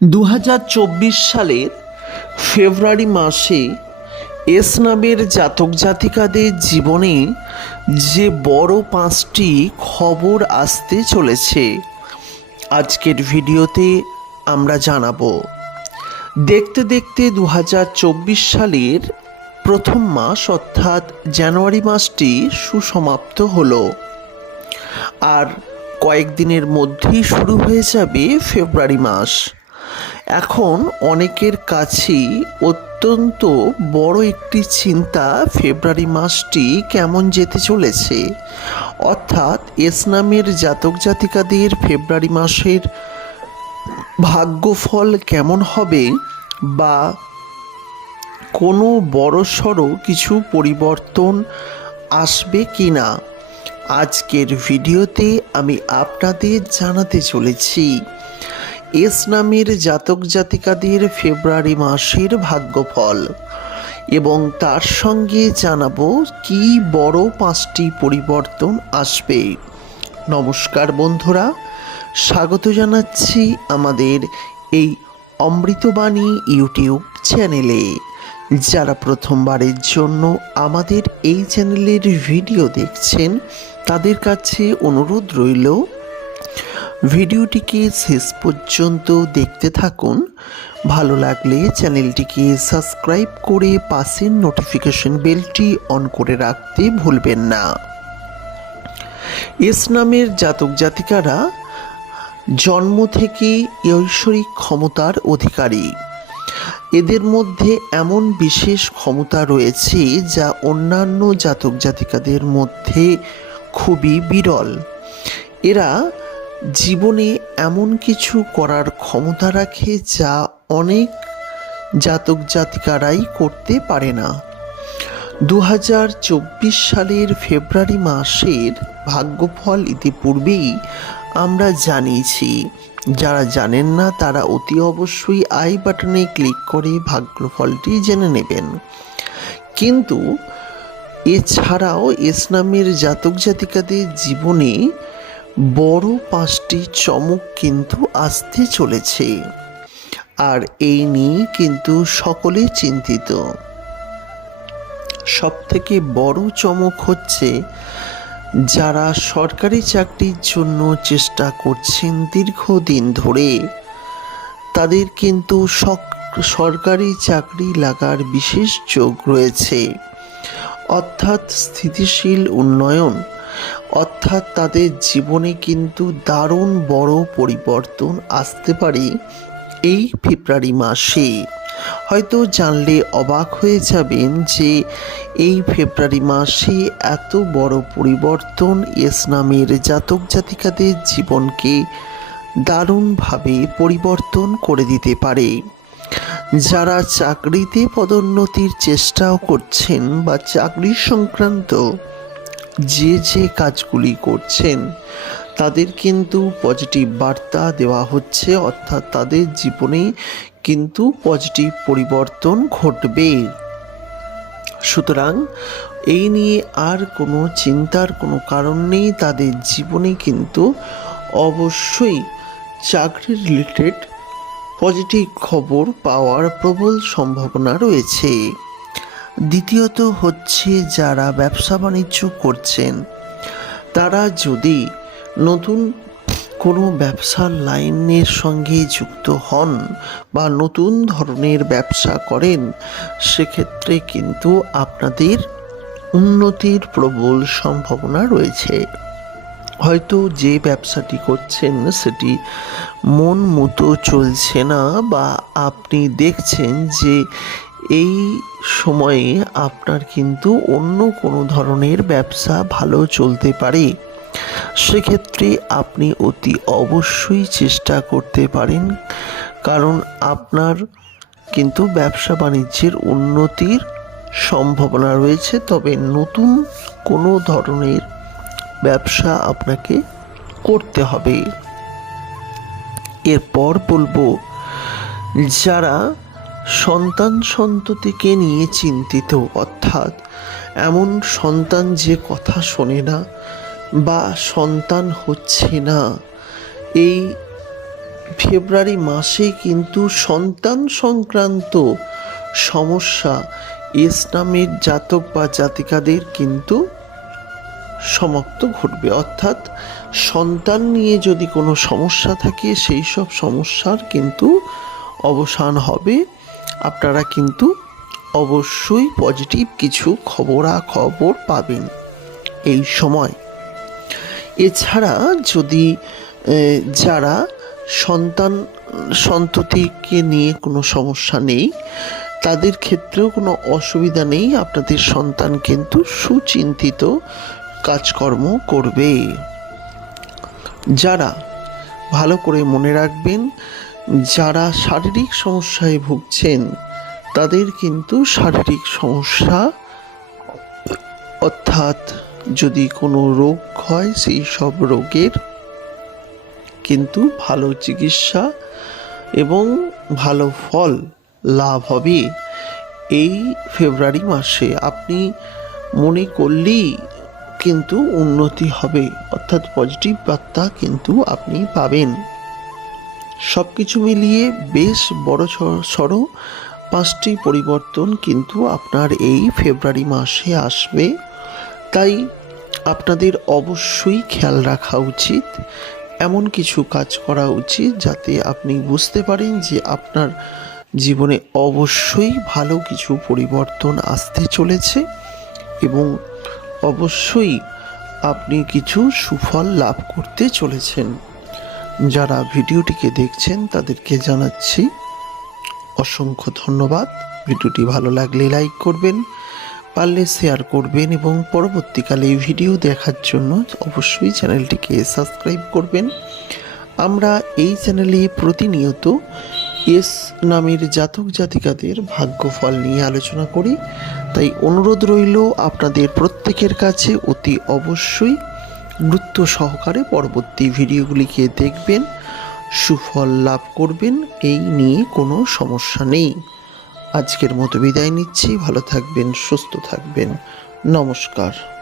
দু হাজার চব্বিশ সালের ফেব্রুয়ারি মাসে এস নামের জাতক জাতিকাদের জীবনে যে বড় পাঁচটি খবর আসতে চলেছে, আজকের ভিডিওতে আমরা জানাব। দেখতে দেখতে দু হাজার চব্বিশ সালের প্রথম মাস অর্থাৎ জানুয়ারি মাসটি সুসমাপ্ত হলো। আর কয়েকদিনের মধ্যেই শুরু হয়ে যাবে ফেব্রুয়ারি মাস। এখন অনেকের কাছেই অত্যন্ত বড় একটি চিন্তা ফেব্রুয়ারি মাসটি কেমন যেতে চলেছে। অর্থাৎ এস নামের জাতক জাতিকাদের ফেব্রুয়ারি মাসের ভাগ্যফল কেমন হবে বা কোনো বড়সড় কিছু পরিবর্তন আসবে কি না আজকের ভিডিওতে আমি আপনাদের জানাতে চলেছি। এস নামের জাতক জাতিকাদের ফেব্রুয়ারি মাসের ভাগ্যফল। এবং তার সঙ্গে জানাব কি বড় পাঁচটি পরিবর্তন আসবে। নমস্কার বন্ধুরা, স্বাগত জানাচ্ছি আমাদের এই অমৃতবাণী ইউটিউব চ্যানেলে। যারা প্রথমবারের জন্য আমাদের এই চ্যানেলের ভিডিও দেখছেন, তাদের কাছে অনুরোধ রইল ভিডিওটিকে শেষ পর্যন্ত দেখতে থাকুন। ভালো লাগলে চ্যানেলটিকে সাবস্ক্রাইব করে পাশের নোটিফিকেশন বেলটি অন করে রাখতে ভুলবেন না। এস নামের জাতক জাতিকারা জন্ম থেকে ঐশ্বরিক ক্ষমতার অধিকারী। এদের মধ্যে এমন বিশেষ ক্ষমতা রয়েছে যা অন্যান্য জাতক জাতিকাদের মধ্যে খুবই বিরল। এরা জীবনে এমন কিছু করার ক্ষমতা রাখে যা অনেক জাতক জাতিকারাই করতে পারে না। দু হাজার চব্বিশ সালের ফেব্রুয়ারি মাসের ভাগ্যফল ইতিপূর্বেই আমরা জানিয়েছি। যারা জানেন না, তারা অতি অবশ্যই আই বাটনে ক্লিক করে ভাগ্যফলটি জেনে নেবেন। কিন্তু এছাড়াও ইসলামের জাতক জাতিকাদের জীবনে বড় পাঁচটি চমক কিন্তু আসতে চলেছে। আর এই নিয়ে কিন্তু সকলে চিন্তিত। সব থেকে বড় চমক হচ্ছে, যারা সরকারি চাকরির জন্য চেষ্টা করছেন দীর্ঘদিন ধরে, তাদের কিন্তু সরকারি চাকরি লাগার বিশেষ যোগ রয়েছে। অর্থাৎ স্থিতিশীল উন্নয়ন অর্থাৎ তাদের জীবনে কিন্তু দারুণ বড় পরিবর্তন আসতে পারে এই ফেব্রুয়ারি মাসে। হয়তো জানলে অবাক হয়ে যাবেন যে এই ফেব্রুয়ারি মাসে এত বড় পরিবর্তন এস নামের জাতক জাতিকাদের জীবনকে দারুণভাবে পরিবর্তন করে দিতে পারে। যারা চাকরিতে পদোন্নতির চেষ্টাও করছেন বা চাকরি সংক্রান্ত যে যে কাজগুলি করছেন, তাদের কিন্তু পজিটিভ বার্তা দেওয়া হচ্ছে, অর্থাৎ তাদের জীবনে কিন্তু পজিটিভ পরিবর্তন ঘটবে। সুতরাং এই নিয়ে আর কোনো চিন্তার কোনো কারণ নেই, তাদের জীবনে কিন্তু অবশ্যই চাকরি রিলেটেড পজিটিভ খবর পাওয়ার প্রবল সম্ভাবনা রয়েছে। দ্বিতীয়ত হচ্ছে যারা ব্যবসা বাণিজ্য করছেন, তারা যদি নতুন কোনো ব্যবসার লাইনের সঙ্গে যুক্ত হন বা নতুন ধরনের ব্যবসা করেন, সেক্ষেত্রে কিন্তু আপনাদের উন্নতির প্রবল সম্ভাবনা রয়েছে। হয়তো যে ব্যবসাটি করছেন, সেটি মন মতো চলছে না বা আপনি দেখছেন যে এই সময়ে আপনার কিন্তু অন্য কোনো ধরনের ব্যবসা ভালো চলতে পারে। সেক্ষেত্রে আপনি অতি অবশ্যই চেষ্টা করতে পারেন, কারণ আপনার কিন্তু ব্যবসা বাণিজ্যের উন্নতির সম্ভাবনা রয়েছে। তবে নতুন কোনো ধরনের ব্যবসা আপনাকে করতে হবে। এরপর বলব, যারা সন্তান সন্ততিকে নিয়ে চিন্তিত? অর্থাৎ এমন সন্তান যে কথা শোনে না বা সন্তান হচ্ছে না। এই ফেব্রুয়ারি মাসে কিন্তু সন্তান সংক্রান্ত সমস্যা ইসলামের জাতক বা জাতিকাদের কিন্তু সমাপ্ত ঘটবে। অর্থাৎ সন্তান নিয়ে যদি কোনো সমস্যা থাকে, সেই সব সমস্যার কিন্তু অবসান হবে। আপনারা কিন্তু অবশ্যই পজিটিভ কিছু খবরাখবর পাবেন এই সময়। এছাড়া যদি যারা সন্তান, সন্ততিকে নিয়ে কোনো সমস্যা নেই, তাদের ক্ষেত্রেও কোনো অসুবিধা নেই, আপনাদের সন্তান কিন্তু সুচিন্তিত কাজকর্ম করবে। যারা ভালো করে মনে রাখবেন যারা শারীরিক সমস্যায় ভুগছেন, তাদের কিন্তু শারীরিক সমস্যা, অর্থাৎ যদি কোনো রোগ হয়, সেই সব রোগের কিন্তু ভালো চিকিৎসা এবং ভালো ফল লাভ হবে। এই ফেব্রুয়ারি মাসে আপনি মনে করলেই কিন্তু উন্নতি হবে, অর্থাৎ পজিটিভ বার্তা কিন্তু আপনি পাবেন। সব কিছু মিলিয়ে বেশ বড় সড়ো পাঁচটি পরিবর্তন কিন্তু আপনার এই ফেব্রুয়ারি মাসে আসবে। তাই আপনাদের অবশ্যই খেয়াল রাখা উচিত, এমন কিছু কাজ করা উচিত যাতে আপনি বুঝতে পারেন যে আপনার জীবনে অবশ্যই ভালো কিছু পরিবর্তন আসতে চলেছে এবং অবশ্যই আপনি কিছু সুফল লাভ করতে চলেছেন। যারা ভিডিওটিকে দেখছেন, তাদেরকে জানাচ্ছি অসংখ্য ধন্যবাদ। ভিডিওটি ভালো লাগলে লাইক করবেন, পারলে শেয়ার করবেন এবং পরবর্তীকালে এই ভিডিও দেখার জন্য অবশ্যই চ্যানেলটিকে সাবস্ক্রাইব করবেন। আমরা এই চ্যানেলে প্রতিনিয়ত এস নামের জাতক জাতিকাদের ভাগ্যফল নিয়ে আলোচনা করি। তাই অনুরোধ রইল আপনাদের প্রত্যেকের কাছে অতি অবশ্যই গুরুত্ব সহকারে পরবর্তী ভিডিওগুলিকে দেখবেন, সুফল লাভ করবেন, এই নিয়ে কোনো সমস্যা নেই। আজকের মতো বিদায় নিচ্ছি, ভালো থাকবেন, সুস্থ থাকবেন। নমস্কার।